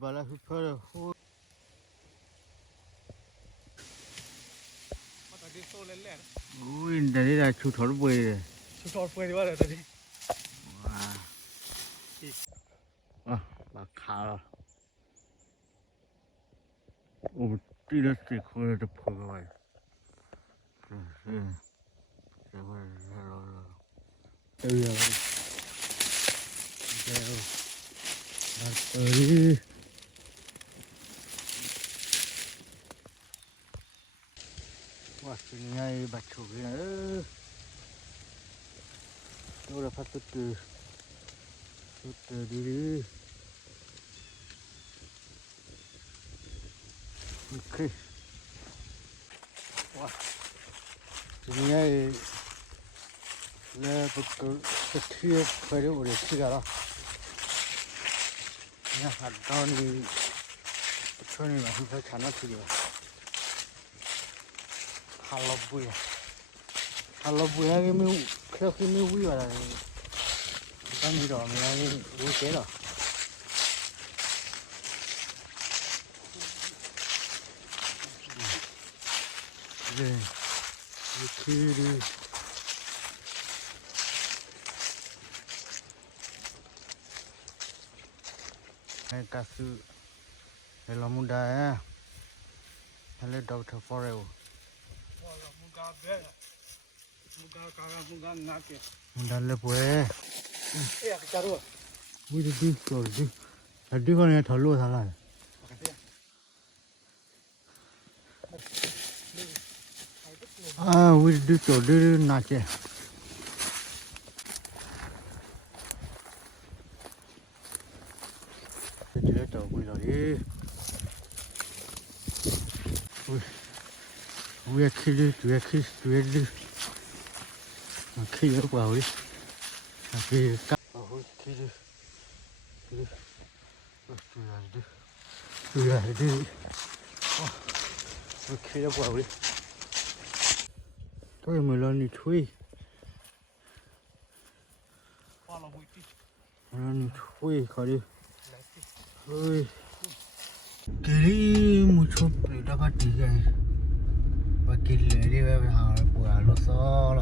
Bala super. Ui, đây là chú thổi bùi rồi. Chú thổi bùi đi bao giờ đi? À, bà khá rồi. Ủa, tí đó thì khôi là đập khôi rồi. Từ rồi. Đặt tới. Wow, xin ngay bạch chủ kia nữa. Đâu là phát từ đi. Ok. Wow. Xin ngay là bật thiêu phải được để xí cả đó. Nha, hạt đó thì cho nên là không phải chán nó thì được. Halloween cái miêu theo cái miêu vui là cái gì đó mình vui thế rồi. Đây, khi đi hay cá sư hay là muốn đá hay là đầu thợ phò rêu muốn đá lép quê vui đi rồi đi con này thở luôn thở lại vui đi chỗ đi nát chứ chơi chỗ vui rồi đi vui khi đi khi ở vào đi khi cắt khi đi đi khi ở vào đi tôi mới lên đi thui lên thui khỏi đi ơi cái đi một chút để đã bắt đi cái và cái lưỡi đi về hàng của lô xo